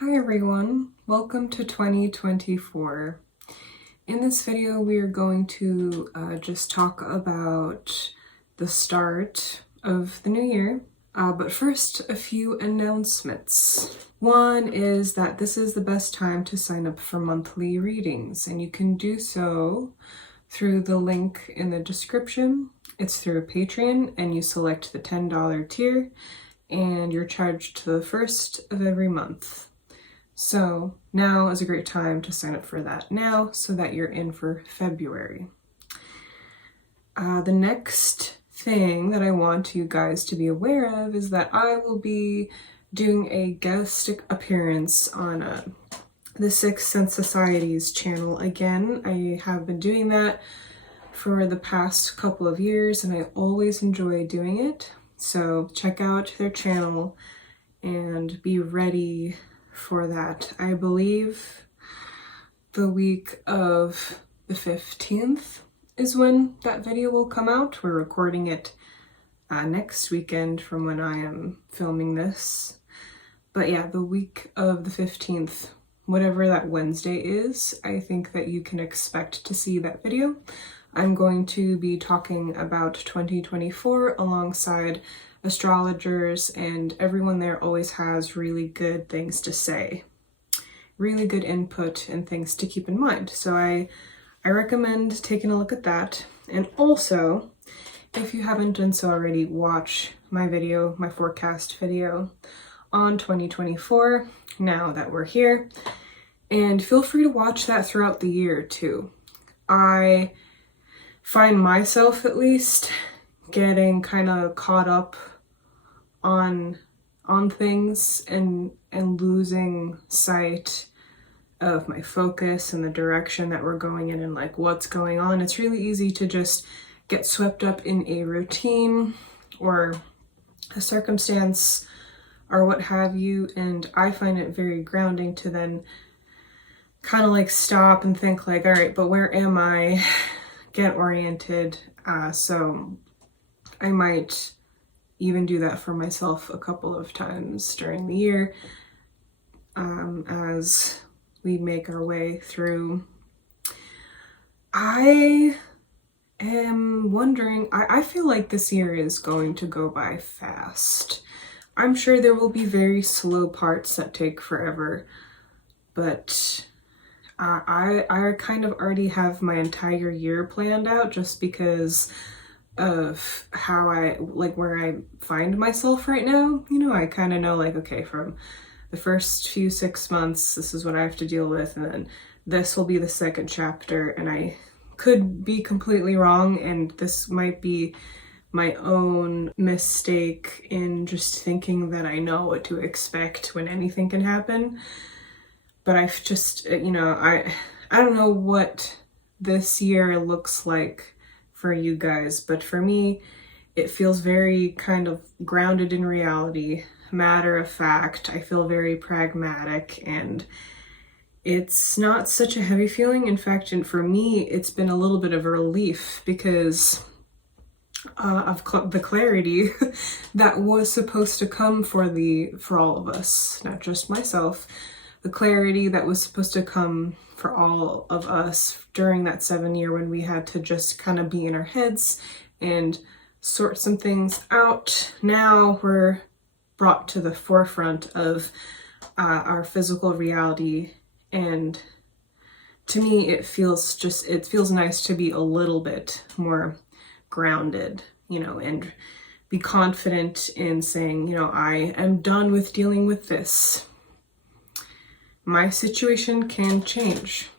Hi everyone, welcome to 2024. In this video we are going to just talk about the start of the new year, but first a few announcements. One is that this is the best time to sign up for monthly readings, and you can do so through the link in the description. It's through Patreon, and you select the $10 tier and you're charged to the first of every month. So now is a great time to sign up for that now so that you're in for February. The next thing that I want you guys to be aware of is that I will be doing a guest appearance on the Sixth Sense Society's channel again. I have been doing that for the past couple of years and I always enjoy doing it. So check out their channel and be ready for that. I believe the week of the 15th is when that video will come out. We're recording it next weekend from when I am filming this. But yeah, the week of the 15th, whatever that Wednesday is, I think that you can expect to see that video. I'm going to be talking about 2024 alongside astrologers, and everyone there always has really good things to say, really good input and things to keep in mind. So I recommend taking a look at that. And also, if you haven't done so already, watch my video, my forecast video on 2024 now that we're here. And feel free to watch that throughout the year too. I find myself at least getting kind of caught up on things and losing sight of my focus and the direction that we're going in and like what's going on. It's really easy to just get swept up in a routine or a circumstance or what have you, and I find it very grounding to then kind of like stop and think like, all right, but where am I? Get oriented. So I might even do that for myself a couple of times during the year as we make our way through. I am wondering, I feel like this year is going to go by fast. I'm sure there will be very slow parts that take forever, but I kind of already have my entire year planned out just because of how I like where I find myself right now. You know, I kind of know like, okay, from the first few 6 months, this is what I have to deal with, and then this will be the second chapter, and I could be completely wrong, and this might be my own mistake in just thinking that I know what to expect when anything can happen. But I've just, you know, I don't know what this year looks like for you guys, but for me, it feels very kind of grounded in reality, matter of fact. I feel very pragmatic, and it's not such a heavy feeling. In fact, and for me, it's been a little bit of a relief because of the clarity that was supposed to come for all of us, not just myself. The clarity that was supposed to come for all of us during that 7-year when we had to just kind of be in our heads and sort some things out. Now we're brought to the forefront of our physical reality, and to me it feels nice to be a little bit more grounded, you know, and be confident in saying, you know, I am done with dealing with this. My situation can change,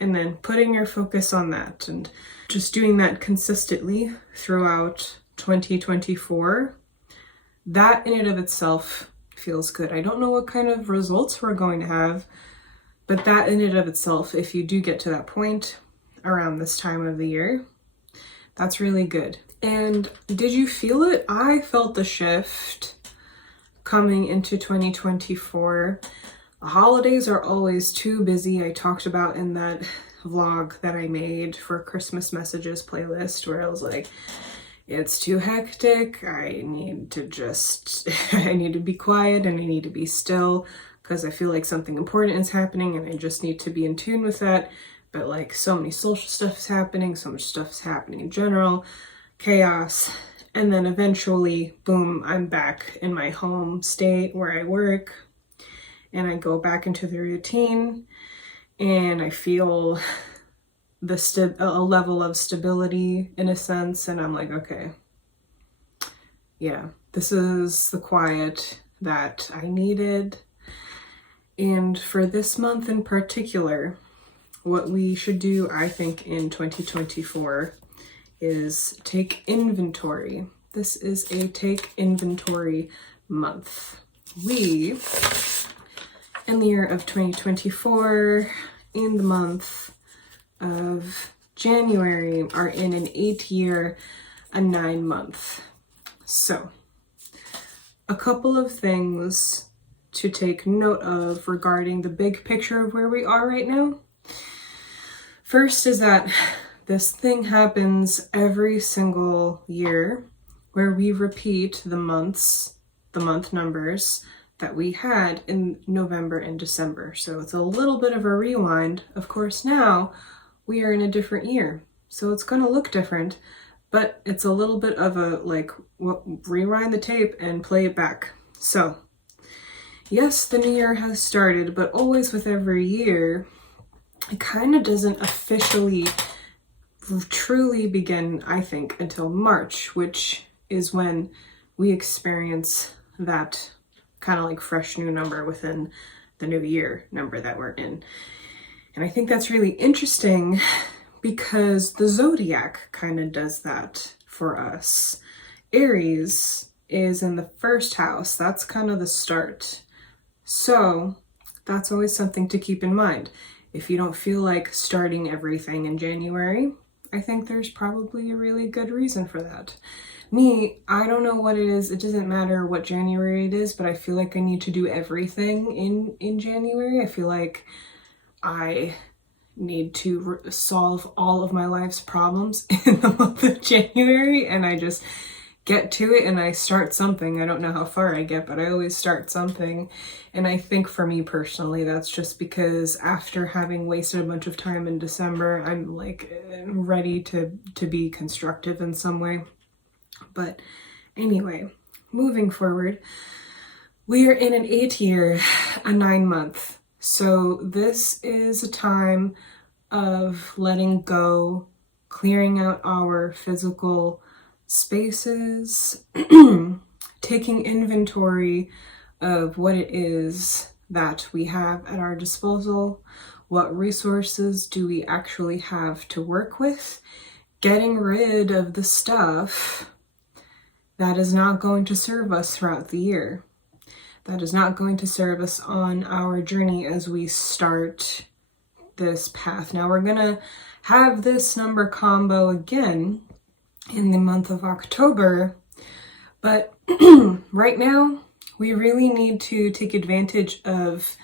and then putting your focus on that and just doing that consistently throughout 2024, that in and of itself feels good. I don't know what kind of results we're going to have, but that in and of itself, if you do get to that point around this time of the year, that's really good. And did you feel it? I felt the shift coming into 2024. The holidays are always too busy. I talked about in that vlog that I made for Christmas messages playlist where I was like, it's too hectic. I need to be quiet and I need to be still. because I feel like something important is happening and I just need to be in tune with that. But like so many social stuff is happening, so much stuff is happening in general, chaos. And then eventually, boom, I'm back in my home state where I work and I go back into the routine and I feel a level of stability in a sense. And I'm like, okay, yeah, this is the quiet that I needed. And for this month in particular, what we should do, I think, in 2024 is take inventory. This is a take inventory month. We, in the year of 2024, in the month of January, are in an 8-year, a 9-month. So, a couple of things to take note of regarding the big picture of where we are right now. First is that this thing happens every single year where we repeat the month numbers that we had in November and December. So it's a little bit of a rewind. Of course, now we are in a different year, so it's going to look different, but it's a little bit of a rewind the tape and play it back. So yes, the new year has started, but always with every year, it kind of doesn't officially truly begin, I think, until March, which is when we experience that kind of like fresh new number within the new year number that we're in. And I think that's really interesting because the zodiac kind of does that for us. Aries is in the first house. That's kind of the start. So that's always something to keep in mind. If you don't feel like starting everything in January, I think there's probably a really good reason for that. Me, I don't know what it is. It doesn't matter what January it is, but I feel like I need to do everything in January. I feel like I need to solve all of my life's problems in the month of January, and I just get to it and I start something. I don't know how far I get, but I always start something. And I think for me personally, that's just because after having wasted a bunch of time in December, I'm like ready to be constructive in some way. But anyway, moving forward, we are in an 8-year, a 9-month. So this is a time of letting go, clearing out our physical spaces, taking inventory of what it is that we have at our disposal, what resources do we actually have to work with, getting rid of the stuff that is not going to serve us throughout the year, that is not going to serve us on our journey as we start this path. Now we're gonna have this number combo again in the month of October, but right now we really need to take advantage of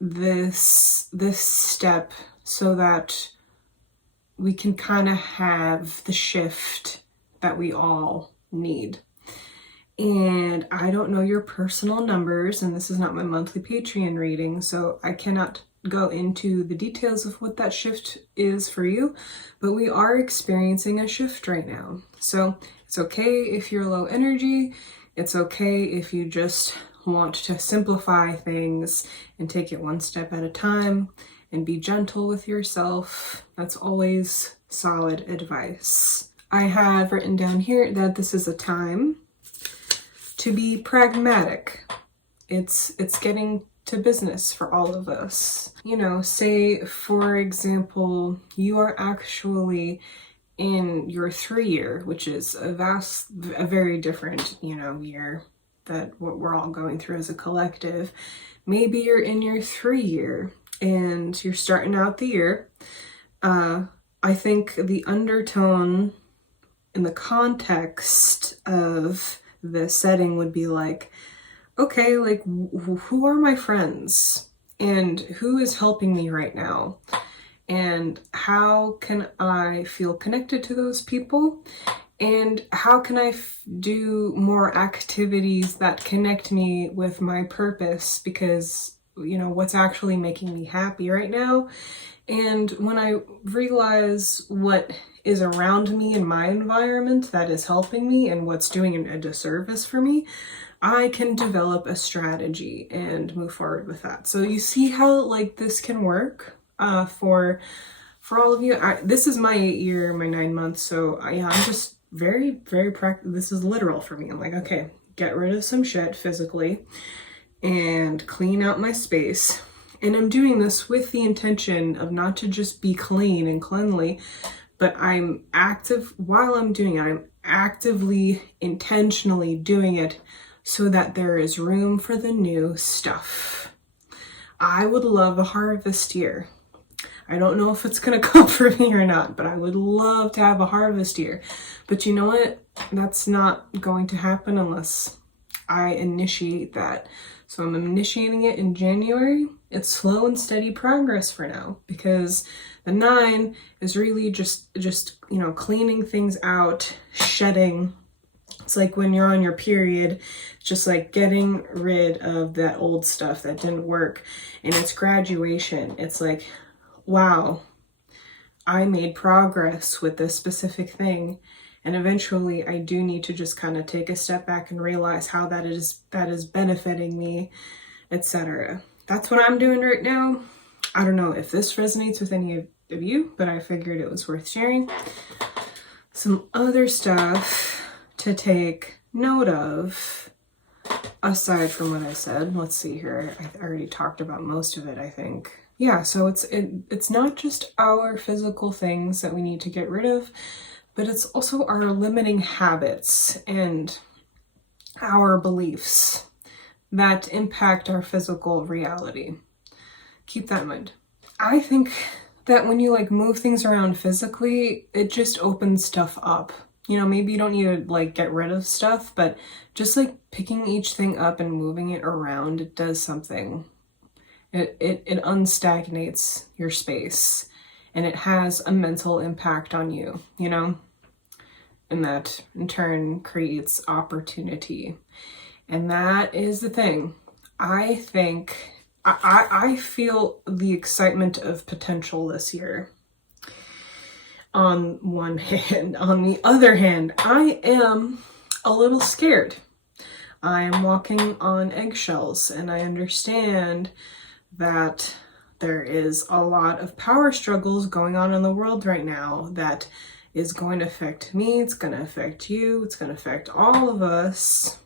this step so that we can kind of have the shift that we all need. And I don't know your personal numbers, and this is not my monthly Patreon reading, so I cannot go into the details of what that shift is for you, but we are experiencing a shift right now. So it's okay if you're low energy. It's okay if you just want to simplify things and take it one step at a time and be gentle with yourself. That's always solid advice. I have written down here that this is a time to be pragmatic. It's getting to business for all of us. You know, say for example, you are actually in your 3-year, which is a very different, year that what we're all going through as a collective. Maybe you're in your 3-year and you're starting out the year. I think the undertone in the context of the setting would be like, okay, like who are my friends and who is helping me right now? And how can I feel connected to those people? And how can I do more activities that connect me with my purpose? Because what's actually making me happy right now. And when I realize what is around me in my environment that is helping me and what's doing a disservice for me, I can develop a strategy and move forward with that. So you see how like this can work for all of you. This is my 8 year, my 9 months. So yeah, I'm just very, very practical. This is literal for me. I'm like, okay, get rid of some shit physically and clean out my space. And I'm doing this with the intention of not to just be clean and cleanly, but I'm active while I'm doing it. I'm actively, intentionally doing it so that there is room for the new stuff. I would love a harvest year. I don't know if it's going to come for me or not, but I would love to have a harvest year. But you know what? That's not going to happen unless I initiate that. So I'm initiating it in January. It's slow and steady progress for now, because the 9 is really just cleaning things out, shedding. It's like when you're on your period, just like getting rid of that old stuff that didn't work. And it's graduation. It's like, wow, I made progress with this specific thing. And eventually I do need to just kind of take a step back and realize how that is benefiting me, etc. That's what I'm doing right now. I don't know if this resonates with any of you, but I figured it was worth sharing. Some other stuff to take note of, aside from what I said. Let's see here. I already talked about most of it, I think. Yeah, so it's not just our physical things that we need to get rid of, but it's also our limiting habits and our beliefs that impact our physical reality. Keep that in mind. I think that when you like move things around physically, it just opens stuff up. Maybe you don't need to like get rid of stuff, but just like picking each thing up and moving it around, it does something. It unstagnates your space, and it has a mental impact on you, and that in turn creates opportunity. And that is the thing. I think I feel the excitement of potential this year. On one hand, on the other hand, I am a little scared. I am walking on eggshells, and I understand that there is a lot of power struggles going on in the world right now that is going to affect me, it's going to affect you, it's going to affect all of us.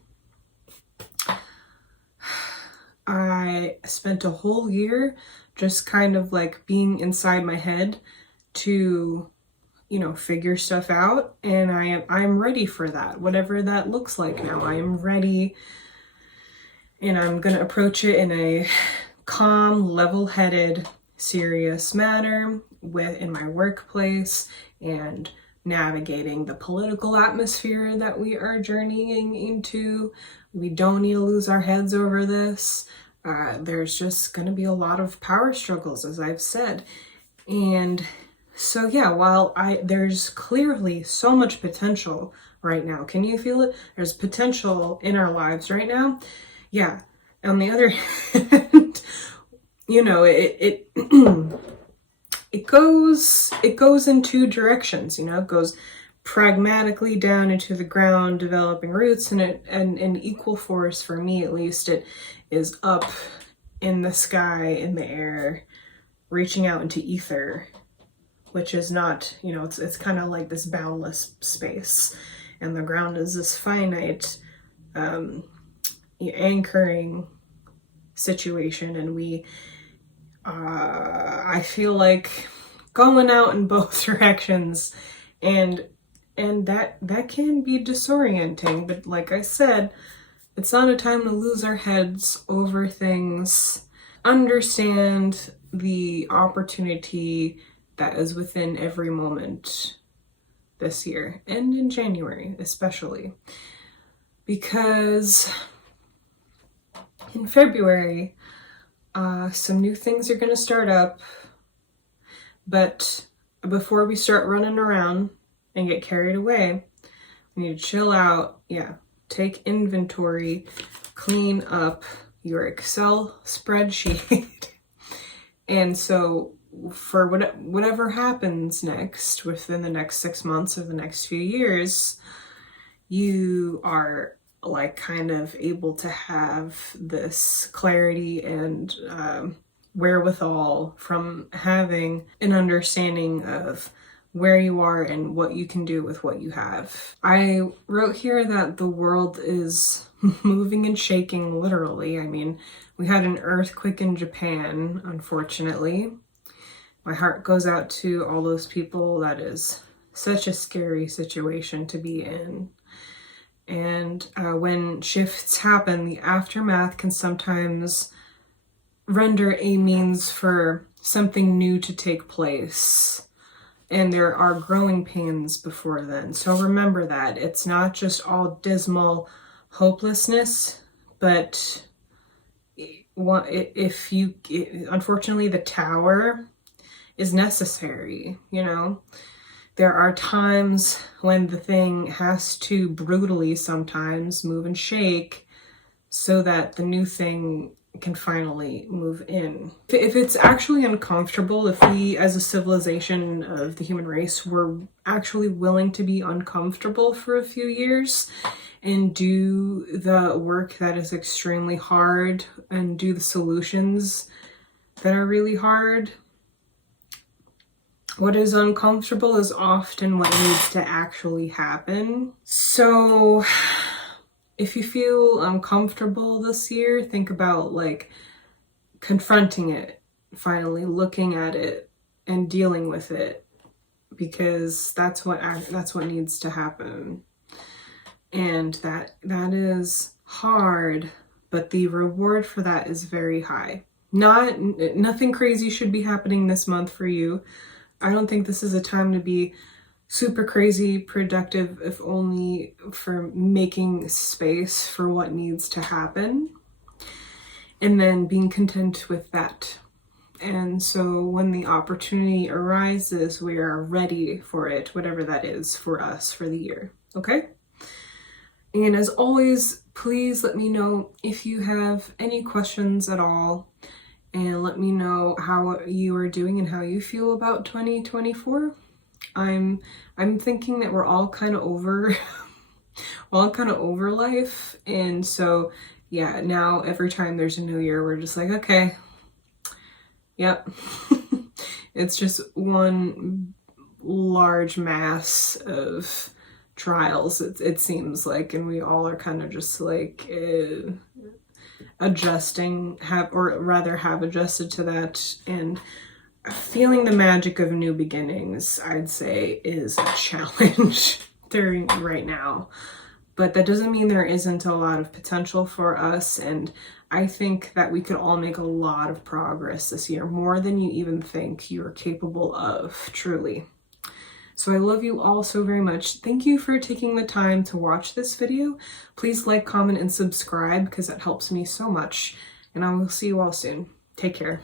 I spent a whole year just kind of like being inside my head to, figure stuff out, and I'm ready for that, whatever that looks like now. I am ready, and I'm going to approach it in a calm, level-headed, serious manner in my workplace and navigating the political atmosphere that we are journeying into. We don't need to lose our heads over this. There's just going to be a lot of power struggles, as I've said. And so yeah, while there's clearly so much potential right now. Can you feel it? There's potential in our lives right now. Yeah. On the other hand, it goes in two directions. It goes pragmatically down into the ground, developing roots, and in equal force, for me at least, it is up in the sky, in the air, reaching out into ether, which is not, it's kind of like this boundless space, and the ground is this finite anchoring situation, and I feel like going out in both directions, and that can be disorienting. But like I said, it's not a time to lose our heads over things. Understand the opportunity that is within every moment this year, and in January especially, because in February some new things are going to start up. But before we start running around and get carried away, we need to chill out, take inventory, clean up, your Excel spreadsheet. And so for whatever happens next, within the next 6 months or the next few years, you are like kind of able to have this clarity and wherewithal from having an understanding of where you are and what you can do with what you have. I wrote here that the world is moving and shaking, literally. I mean, we had an earthquake in Japan, unfortunately. My heart goes out to all those people. That is such a scary situation to be in. And when shifts happen, the aftermath can sometimes render a means for something new to take place. And there are growing pains before then. So remember that. It's not just all dismal hopelessness, but unfortunately, the tower is necessary, you know? There are times when the thing has to brutally sometimes move and shake so that the new thing can finally move in. If it's actually uncomfortable, if we as a civilization of the human race were actually willing to be uncomfortable for a few years and do the work that is extremely hard and do the solutions that are really hard, what is uncomfortable is often what needs to actually happen. So if you feel uncomfortable this year, think about like confronting it, finally looking at it and dealing with it, because that's what needs to happen. And that is hard, but the reward for that is very high. Nothing crazy should be happening this month for you. I don't think this is a time to be super crazy productive, if only for making space for what needs to happen and then being content with that. And so when the opportunity arises, we are ready for it, whatever that is for us for the year. Okay? And as always, please let me know if you have any questions at all, and let me know how you are doing and how you feel about 2024. I'm thinking that we're all kind of over life, and so yeah, now every time there's a new year, we're just like, okay, yep. It's just one large mass of trials, it seems like, and we all are kind of just like adjusting, have adjusted to that, and feeling the magic of new beginnings, I'd say, is a challenge during right now. But that doesn't mean there isn't a lot of potential for us, and I think that we could all make a lot of progress this year, more than you even think you're capable of, truly. So I love you all so very much. Thank you for taking the time to watch this video. Please like, comment, and subscribe because that helps me so much. And I will see you all soon. Take care.